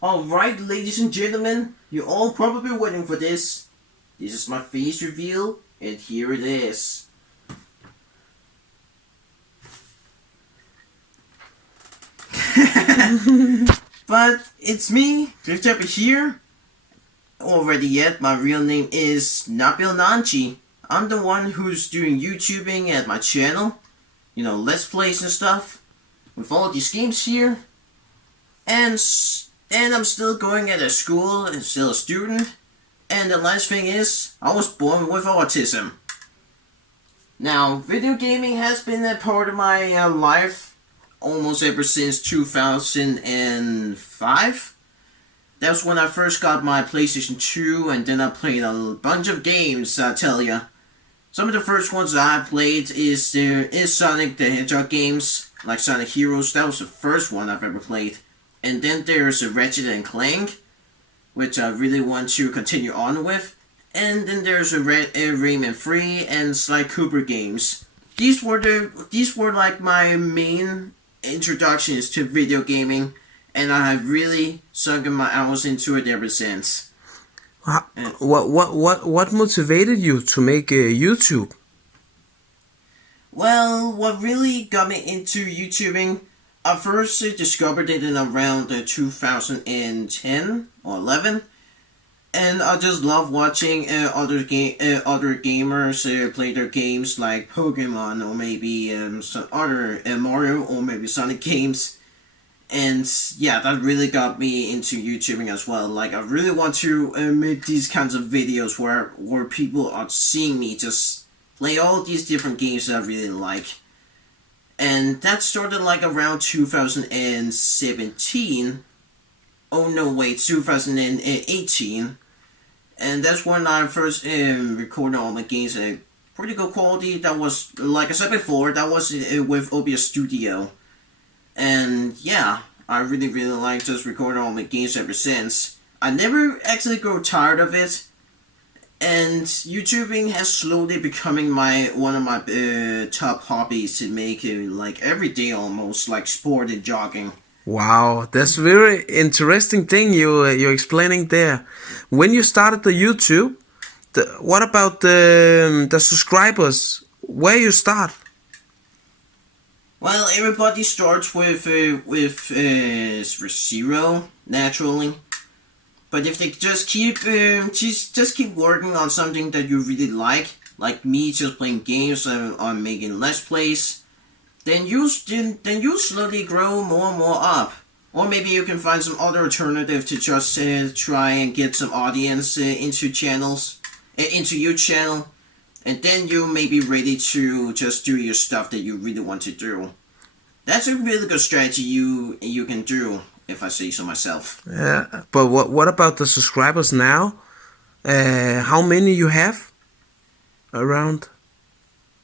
Alright, ladies and gentlemen, you're all probably waiting for this. This is my face reveal, and here it is. But it's me, Drifter here. Already yet, my real name is Nabil Nanchi. I'm the one who's doing YouTubing at my channel. You know, Let's Plays and stuff. With all these games here. And I'm still going at a school and still a student. And the last thing is, I was born with autism. Now, video gaming has been a part of my life almost ever since 2005. That's when I first got my PlayStation 2, and then I played a bunch of games, I tell ya. Some of the first ones I played is Sonic the Hedgehog games, like Sonic Heroes. That was the first one I've ever played. And then there's Ratchet and Clank, which I really want to continue on with. And then there's Rayman 3 and Sly Cooper games. These were like my main introductions to video gaming, and I have really sunk my hours into it ever since. What motivated you to make YouTube? Well, what really got me into YouTubing, I first discovered it in around 2010 or 11, and I just love watching other gamers play their games like Pokemon or maybe some other Mario or maybe Sonic games. And yeah, that really got me into YouTubing as well. Like, I really want to make these kinds of videos where people are seeing me just play all these different games that I really like. And that started like around 2017. Oh no, wait, 2018. And that's when I first recorded all my games at pretty good quality. That was, like I said before, that was with OBS Studio. And yeah, I really like just recording all my games ever since. I never actually grow tired of it. And YouTubing has slowly becoming one of my top hobbies to make it like every day almost, like sport and jogging. Wow, that's very interesting thing you're explaining there. When you started the YouTube, what about the subscribers? Where you start? Well, everybody starts with 0 naturally, but if they just keep working on something that you really like me just playing games on making Let's Plays, then you slowly grow more and more up. Or maybe you can find some other alternative to just try and get some audience into your channel. And then you may be ready to just do your stuff that you really want to do. That's a really good strategy you can do, if I say so myself. Yeah, but what about the subscribers now? How many you have around?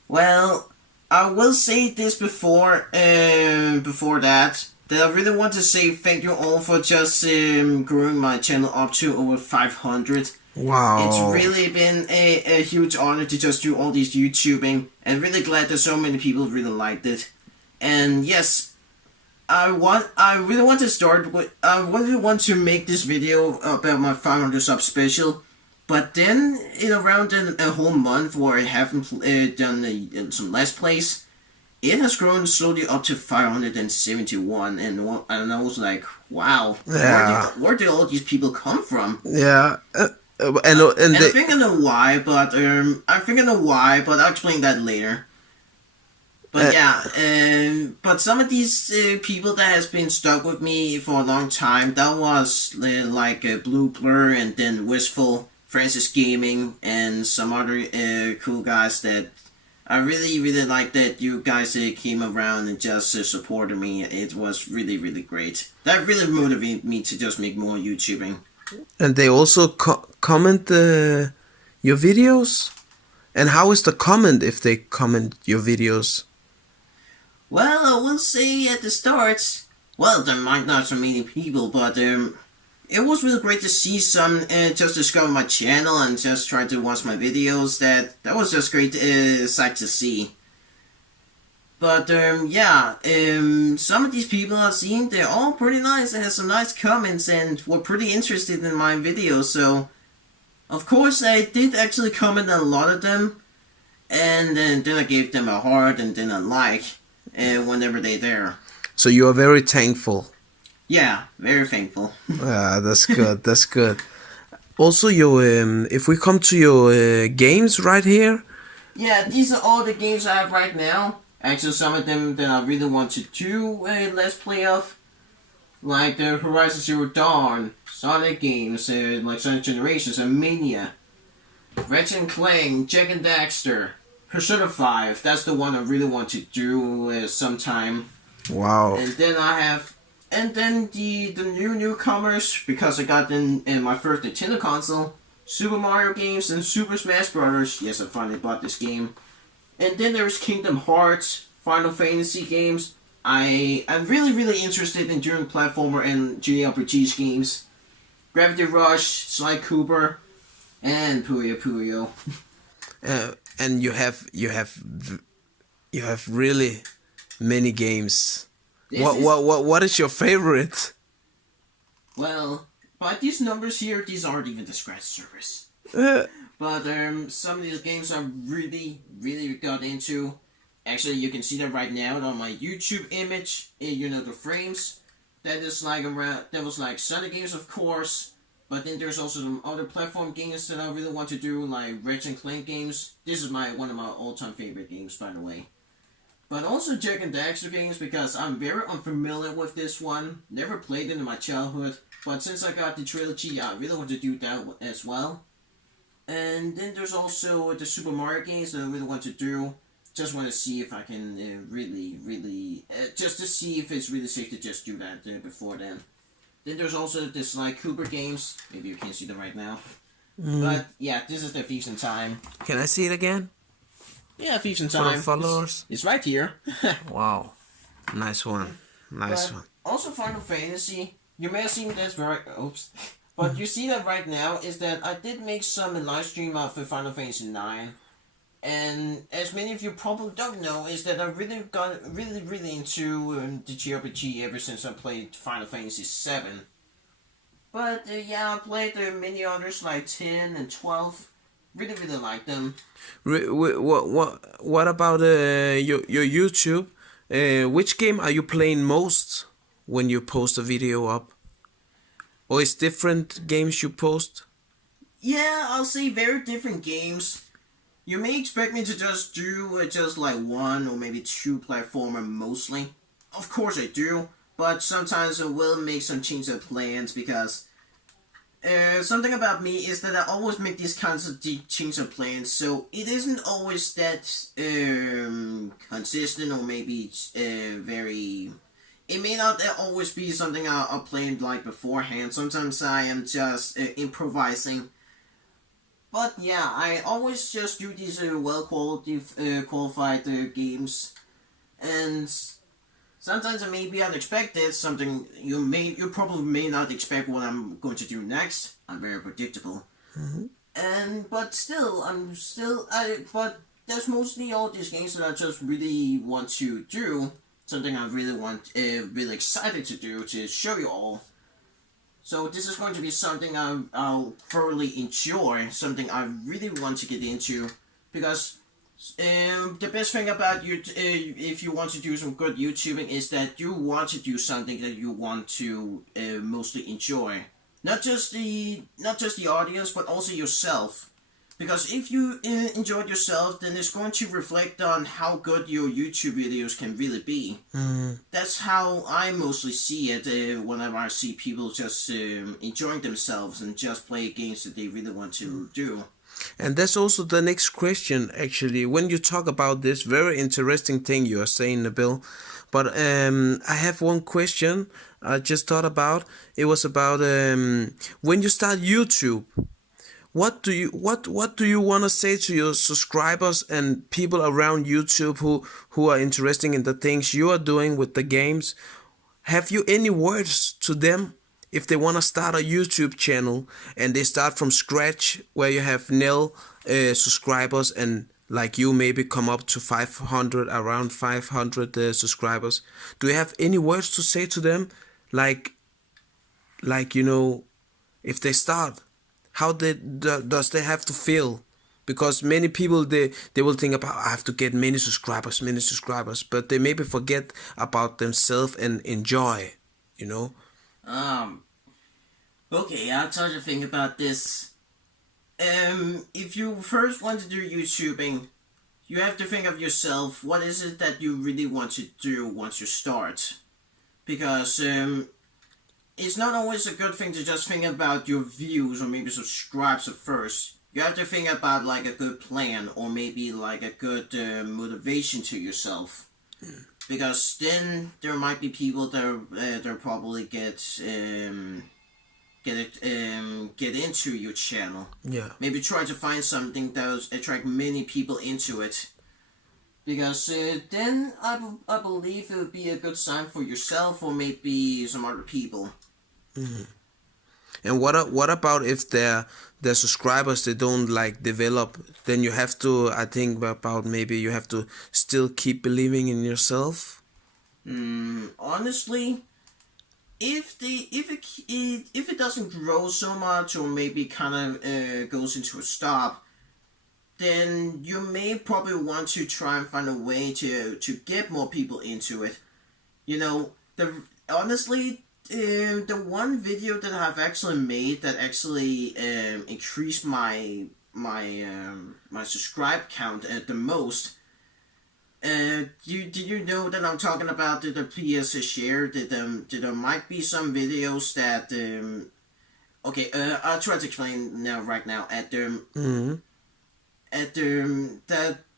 Well, I will say this before that I really want to say thank you all for just growing my channel up to over 500. Wow. It's really been a huge honor to just do all these YouTubing, and really glad that so many people really liked it. And yes, I really want to make this video about my 500 sub special, but then in around a whole month where I haven't done some Let's Plays, it has grown slowly up to 571, and I was like, wow, Yeah. where did all these people come from? Yeah. And I think I know why, but I'll explain that later. But but some of these people that has been stuck with me for a long time, that was like Blue Blur, and then Wistful, Francis Gaming, and some other cool guys that I really like that you guys came around and just supported me. It was really great. That really motivated me to just make more YouTubing. And they also comment your videos? And how is the comment if they comment your videos? Well, I will say at the start, well, there might not so many people, but it was really great to see some just discover my channel and just try to watch my videos. That was just great sight to see. But yeah, some of these people I've seen, they're all pretty nice and have some nice comments and were pretty interested in my videos. So of course I did actually comment on a lot of them, and then I gave them a heart and then a like, whenever they're there. So you are very thankful. Yeah, very thankful. That's good. That's good. Also, your if we come to your games right here, Yeah, these are all the games I have right now. Actually, some of them that I really want to do a Let's Play of. Like the Horizon Zero Dawn, Sonic games, like Sonic Generations, and Mania. Ratchet and Clank, Jak and Daxter, Persona 5, that's the one I really want to do sometime. wow. And then I have, and then the newcomers, because I got in my first Nintendo console, Super Mario games and Super Smash Bros. Yes, I finally bought this game. And then there's Kingdom Hearts, Final Fantasy games. I'm really interested in doing platformer and JRPGs games. Gravity Rush, Sly Cooper, and Puyo Puyo. And you have really many games. What is your favorite? Well, by these numbers here, these aren't even the scratch surface. But some of these games I really got into. Actually, you can see that right now on my YouTube image. You know, the frames. That is like around. That was like Sonic games, of course. But then there's also some other platform games that I really want to do, like Ratchet and Clank games. This is one of my all-time favorite games, by the way. But also Jak and Daxter games, because I'm very unfamiliar with this one. Never played it in my childhood. But since I got the trilogy, I really want to do that as well. And then there's also the Super Mario games that I really want to do. Just want to see if I can just to see if it's really safe to just do that before then. Then there's also the Sly Cooper games. Maybe you can't see them right now. But yeah, this is the Thieves in Time. Can I see it again? Yeah, Thieves in For Time. the followers. It's right here. Wow, nice one. Nice But one. also Final Fantasy. You may have seen this right. Oops. But you see that right now is that I did make some live stream of Final Fantasy 9. And as many of you probably don't know, is that I really got really into the JRPG ever since I played Final Fantasy 7. But yeah, I played many others like 10 and 12. Really like them. What about your YouTube? Which game are you playing most when you post a video up? Or is different games you post? Yeah, I'll say very different games. You may expect me to just do just like one or maybe two platformer mostly. Of course I do, but sometimes I will make some change of plans because something about me is that I always make these kinds of change of plans, so it isn't always that consistent or maybe very. It may not always be something I'll plan like beforehand. Sometimes I am just improvising. But yeah, I always just do these qualified games, and sometimes it may be unexpected. Something you probably may not expect what I'm going to do next. I'm very predictable, but that's mostly all these games that I just really want to do. Something I really excited to do to show you all. So this is going to be something I'll thoroughly enjoy, something I really want to get into, because the best thing about you, if you want to do some good YouTubing, is that you want to do something that you want to mostly enjoy. Not just the audience, but also yourself. Because if you enjoy yourself, then it's going to reflect on how good your YouTube videos can really be. That's how I mostly see it whenever I see people just enjoying themselves and just play games that they really want to do. And that's also the next question, actually. When you talk about this very interesting thing you are saying, Nabil, but I have one question I just thought about. It was about when you start YouTube. What do you want to say to your subscribers and people around YouTube who are interested in the things you are doing with the games? Have you any words to them if they want to start a YouTube channel and they start from scratch where you have nil subscribers and like you maybe come up to 500, around 500 subscribers, do you have any words to say to them, like if they start, how does they have to feel? Because many people, they will think about, I have to get many subscribers, but they maybe forget about themselves and enjoy, you know. Okay, I'll tell you a thing about this. If you first want to do YouTubing, you have to think of yourself. What is it that you really want to do once you start? Because it's not always a good thing to just think about your views or maybe subscribes at first. You have to think about like a good plan or maybe like a good motivation to yourself. Because then there might be people that probably get into your channel. Yeah. Maybe try to find something that will attract many people into it. Because then I believe it would be a good sign for yourself or maybe some other people. And what about if their subscribers, they don't like develop? Then you have to, I think about, maybe you have to still keep believing in yourself. Honestly, if it doesn't grow so much or maybe kind of goes into a stop, then you may probably want to try and find a way to get more people into it. You know, the one video that I've actually made that actually increased my subscribe count at the most. Did you know that I'm talking about the PS share? That there might be some videos that okay, I'll try to explain right now. That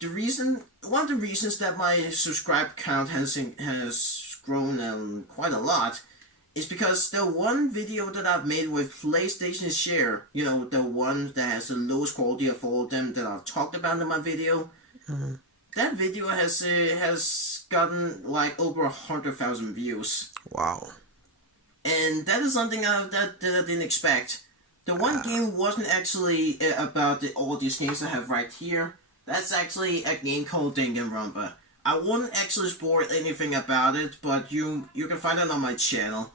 the reason, one of the reasons that my subscribe count has grown quite a lot is because the one video that I've made with PlayStation Share, you know, the one that has the lowest quality of all of them that I've talked about in my video, that video has gotten like over 100,000 views. Wow. And that is something that I didn't expect. The one game wasn't actually about all these games I have right here. That's actually a game called Danganronpa. I won't actually spoil anything about it, but you can find it on my channel.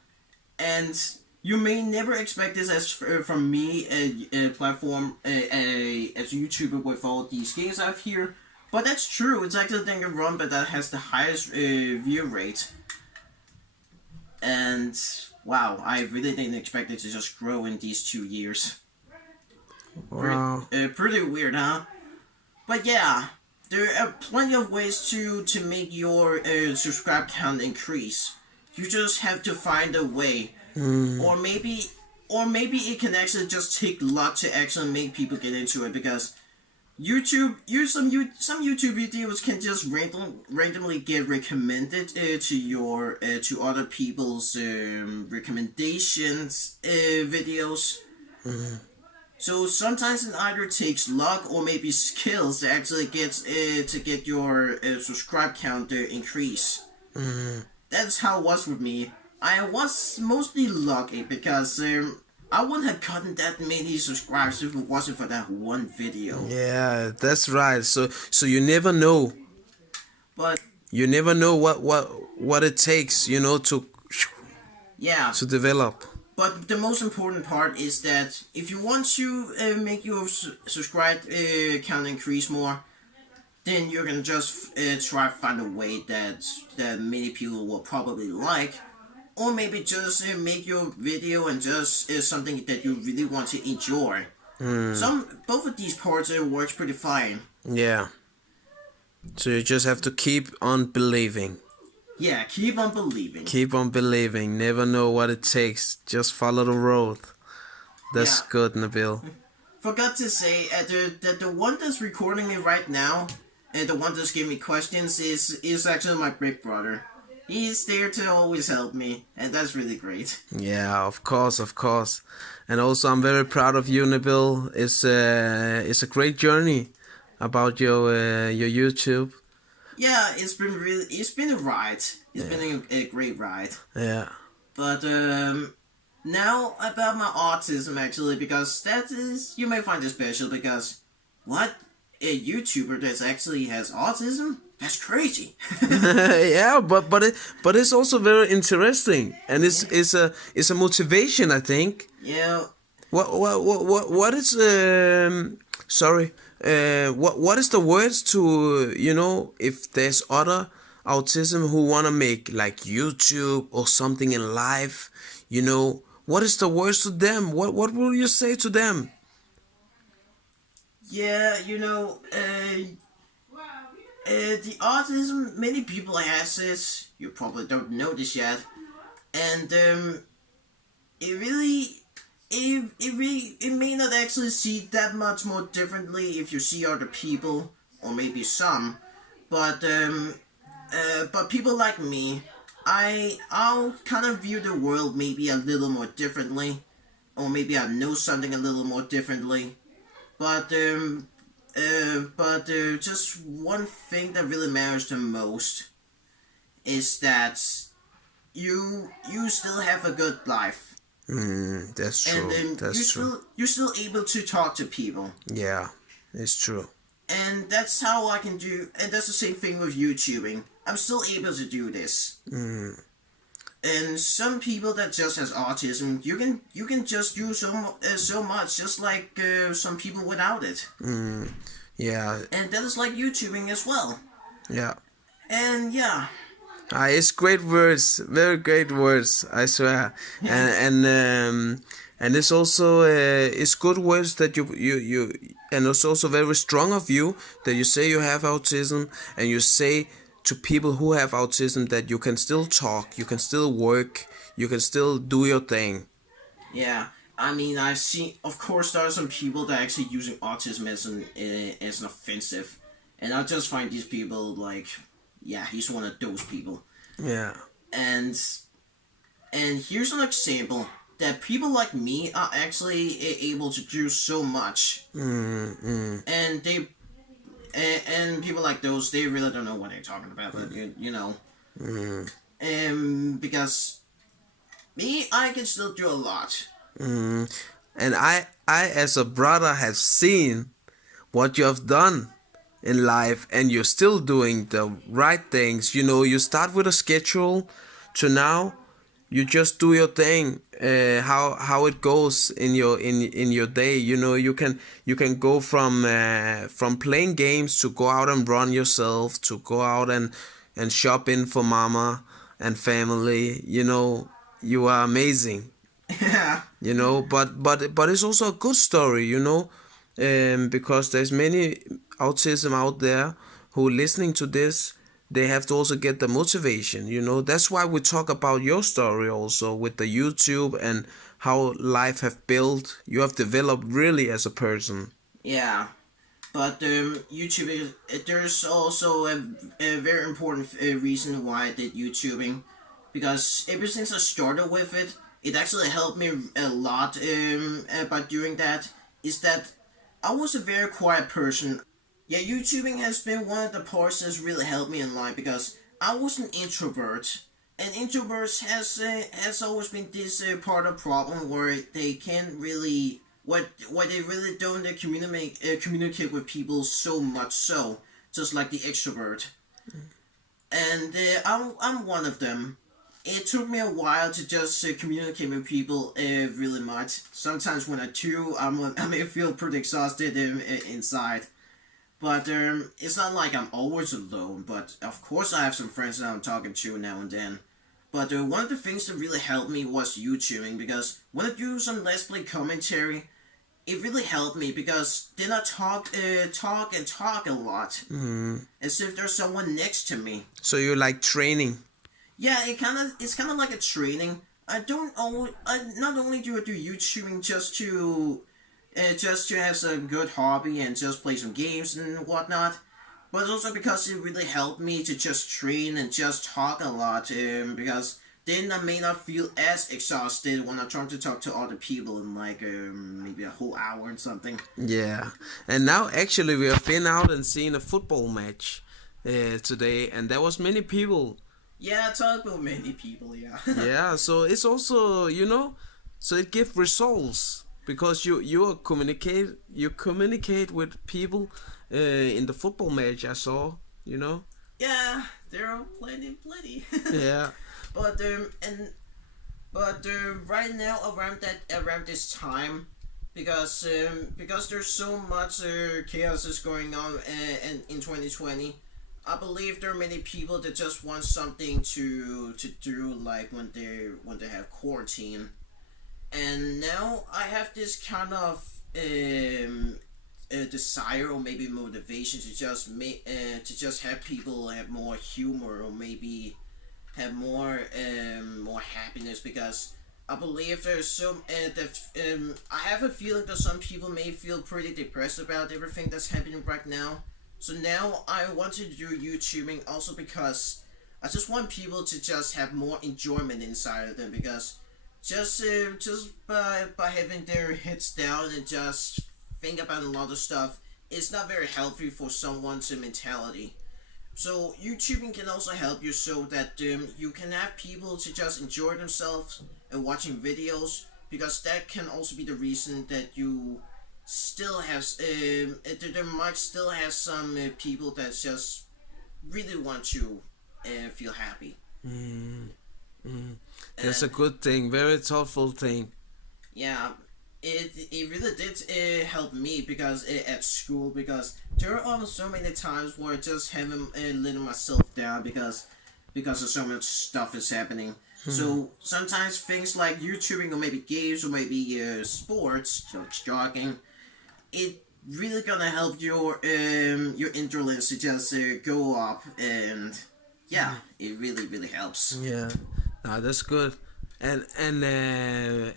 And you may never expect this as from me, a platform, as a YouTuber with all these games I have here. But that's true. It's actually Danganronpa that has the highest view rate. And wow, I really didn't expect it to just grow in these 2 years. Wow. Pretty weird, huh? But yeah, there are plenty of ways to make your subscribe count increase. You just have to find a way, or maybe it can actually just take luck to actually make people get into it, because some YouTube videos can just randomly get recommended to other people's recommendations videos. So sometimes it either takes luck or maybe skills to actually get your subscribe count increase. That's how it was with me. I was mostly lucky because I wouldn't have gotten that many subscribers if it wasn't for that one video. Yeah, that's right. So you never know. But You never know what it takes, yeah, to develop. but the most important part is that if you want to make your subscribe count increase more, then you're gonna just try to find a way that many people will probably like, or maybe just make your video and just something that you really want to enjoy. Both of these parts works pretty fine. Yeah. So you just have to keep on believing. Yeah, keep on believing. Keep on believing. Never know what it takes. Just follow the road. That's Yeah. good, Nabil. Forgot to say that the one that's recording it right now, and the one that's giving me questions is actually my big brother. He's there to always help me, and that's really great. Yeah, of course. And also, I'm very proud of you, Nabil. It's a great journey about your YouTube. Yeah, it's been a ride. It's been a great ride. Yeah. But now about my autism actually, because that is, you may find it special because what? a YouTuber that actually has autism. That's crazy. Yeah, but it's also very interesting, and it's a motivation, I think. Yeah, What is sorry, what is the words to, if there's other autism who wanna make like YouTube or something in life, what is the words to them? What will you say to them? yeah, the autism, many people has this. You probably don't know this yet, and it really, it may not actually see that much more differently if you see other people, or maybe some, but people like me, I'll kind of view the world maybe a little more differently, or maybe I know something a little more differently. But just one thing that really matters the most is that you still have a good life, That's and true. That's true. you're still able to talk to people, Yeah, it's true. and that's how I can do. And that's the same thing with YouTubing. I'm still able to do this. And some people that just has autism, you can just do so much, just like some people without it, Yeah, and that is like YouTubing as well. yeah. And yeah, It's great words, very great words, I swear. And it's also it's good words that you and it's also very strong of you that you say you have autism, and you say to people who have autism that you can still talk, you can still work, you can still do your thing. yeah. I mean, I've seen. Of course, there are some people that are actually using autism as an offensive, and I just find these people like, yeah, he's one of those people. Yeah. And here's an example that people like me are actually able to do so much, and and people like those, they really don't know what they're talking about, but you know, because me, I can still do a lot. And I as a brother have seen what you have done in life, and you're still doing the right things. You start with a schedule to now you just do your thing, how it goes in your day. You can go from playing games to go out and run yourself, to go out and shopping for mama and family. You are amazing. Yeah. But it's also a good story, because there's many autism out there who listening to this. They have to also get the motivation. That's why we talk about your story also with the YouTube, and how life have built, you have developed really as a person. Yeah. But YouTube is, there's also a very important reason why I did YouTubing, because ever since I started with it, it actually helped me a lot by doing that. Is that I was a very quiet person. Yeah, YouTubing has been one of the parts that's really helped me in life, because I was an introvert, and introverts has always been this part of problem where they can't really what they really don't communicate with people so much, so just like the extrovert. And I'm one of them. It took me a while to just communicate with people really much. Sometimes when I do, I may feel pretty exhausted inside. But it's not like I'm always alone. But of course, I have some friends that I'm talking to now and then. But one of the things that really helped me was YouTubing, because when I do some Let's Play commentary, it really helped me, because then I talk a lot, as if there's someone next to me. So you like training. Yeah, it's kind of like a training. I not only do I do YouTubing just to have some good hobby and just play some games and whatnot, but also because it really helped me to just train and just talk a lot. Because then I may not feel as exhausted when I'm trying to talk to other people in like maybe a whole hour or something. Yeah, and now actually we have been out and seen a football match today, and there was many people. Yeah, I talk with many people. Yeah. Yeah, so it's also, so it gives results, because you communicate with people, in the football match I saw. You know. Yeah, there are plenty. Yeah. But right now around this time, because there's so much chaos is going on in 2020. I believe there are many people that just want something to do, like when they have quarantine. And now I have this kind of desire or maybe motivation to just have people have more humor, or maybe have more happiness, because I believe there's some I have a feeling that some people may feel pretty depressed about everything that's happening right now. So now I want to do YouTubing also because I just want people to just have more enjoyment inside of them, because just by having their heads down and just think about a lot of stuff, it's not very healthy for someone's mentality. So YouTubing can also help you so that you can have people to just enjoy themselves and watching videos, because that can also be the reason that you still have there might still have some people that just really want to feel happy. That's a good thing. Very thoughtful thing. Yeah, it really did help me, because at school, because there are so many times where I just haven't letting myself down because of so much stuff is happening. So sometimes things like YouTubing or maybe games or maybe sports, so jogging, it really gonna help your endurance to just go up, and yeah, it really helps. Yeah, that's good, and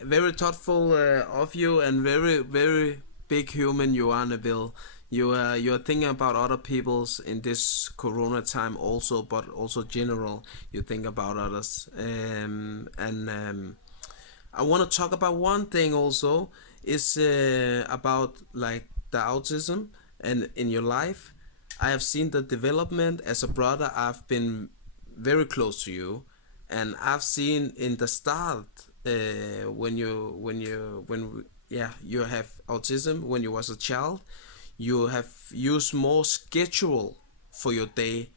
very thoughtful of you, and very big human you are, Nabil. You're thinking about other people's in this Corona time also, but also general. You think about others, and I want to talk about one thing also. Is about like the autism and in your life. I have seen the development as a brother. I've been very close to you, and I've seen in the start when you have autism when you was a child, you have used more schedule for your day.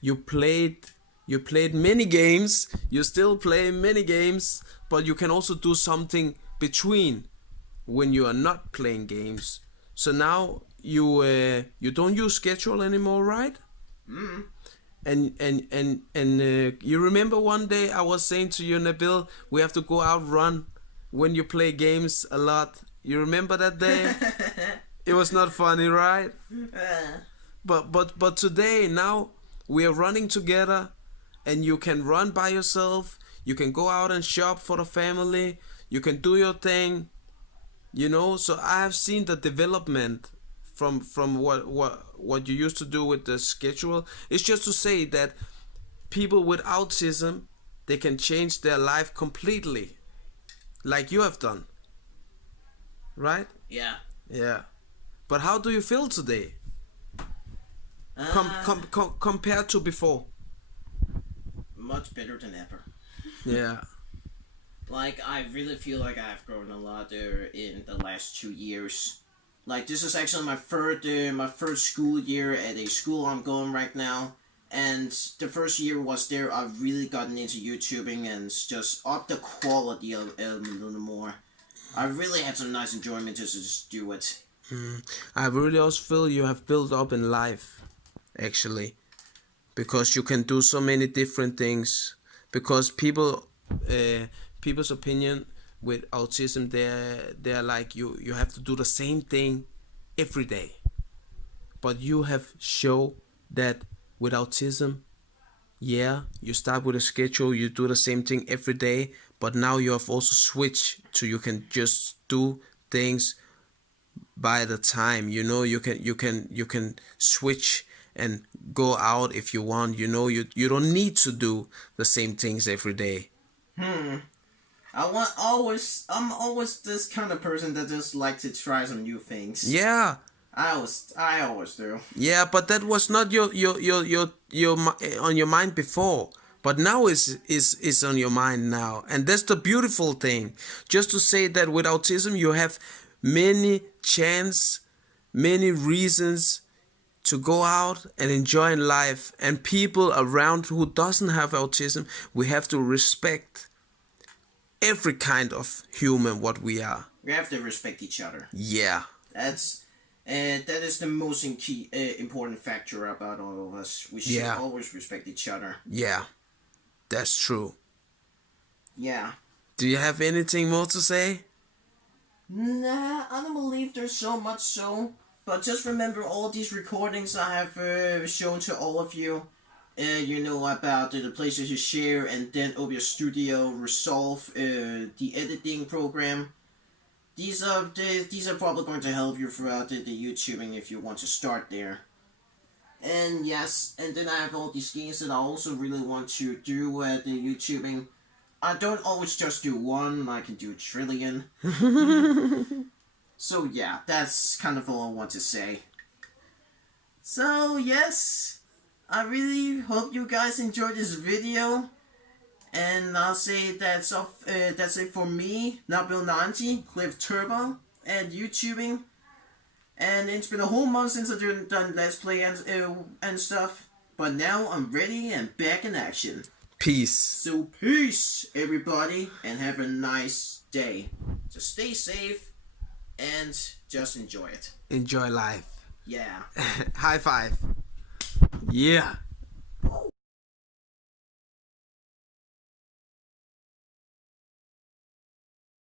You played you played many games. You still play many games, but you can also do something between when you are not playing games. So now you don't use schedule anymore, right? And you remember one day I was saying to you, Nabil, we have to go out run when you play games a lot. You remember that day? It was not funny, right? But today now we are running together, and you can run by yourself. You can go out and shop for the family. You can do your thing, you know. So I have seen the development from what you used to do with the schedule. It's just to say that people with autism, they can change their life completely, like you have done, right? Yeah. Yeah. But how do you feel today? Uh, Compared to before? Much better than ever. Yeah. Like, I really feel like I've grown a lot in the last 2 years. Like, this is actually my first school year at a school I'm going right now. And the first year was there, I've really gotten into YouTubing and just up the quality of it a little more. I really had some nice enjoyment to just do it. I really also feel you have built up in life, actually, because you can do so many different things. Because people's opinion with autism, they're like you have to do the same thing every day. But you have shown that with autism, yeah, you start with a schedule, you do the same thing every day, but now you have also switched to you can just do things by the time. You know, you can switch and go out if you want. You know, you don't need to do the same things every day. I'm always this kind of person that just like to try some new things. Yeah. I always do. Yeah, but that was not on your mind before. But now is on your mind now, and that's the beautiful thing. Just to say that with autism, you have many chance, many reasons to go out and enjoy life, and people around who doesn't have autism, we have to respect every kind of human what we are. We have to respect each other. Yeah. That is the most important factor about all of us. We should always respect each other. Yeah, that's true. Yeah. Do you have anything more to say? Nah, I don't believe there's so much so. But just remember all these recordings I have shown to all of you. You know about the places you share, and then OBS Studio, Resolve, the editing program. These are probably going to help you throughout the YouTubing if you want to start there. And yes, and then I have all these games that I also really want to do at the YouTubing. I don't always just do one, I can do a trillion. So yeah, that's kind of all I want to say. So yes, I really hope you guys enjoyed this video. And I'll say that's it for me, Nabil Nanji, Cliff Turbo, and YouTubing. And it's been a whole month since I've done Let's Play and stuff. But now I'm ready and back in action. Peace. So peace, everybody, and have a nice day. Just stay safe and just enjoy it. Enjoy life. Yeah. High five. Yeah.